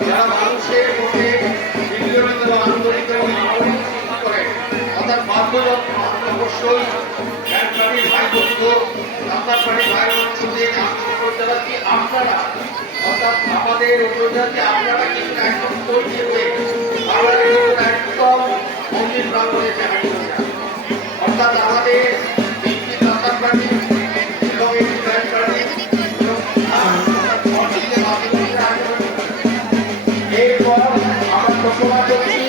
যারা মানুষের মধ্যে বিপ্লবিত আন্তরিক এবং করে অর্থাৎ বাধ্যজন অবশ্যই ব্যাংকারী ভাই বন্ধু রাস্তাঘাটে ভাই বন্ধুদের আন্তর্জাতিক অর্থাৎ আমাদের উপজাতি আপনারা কিন্তু একদম একদম মন্দির প্রাঙ্গণে অর্থাৎ আমাদের Checoslovaquia.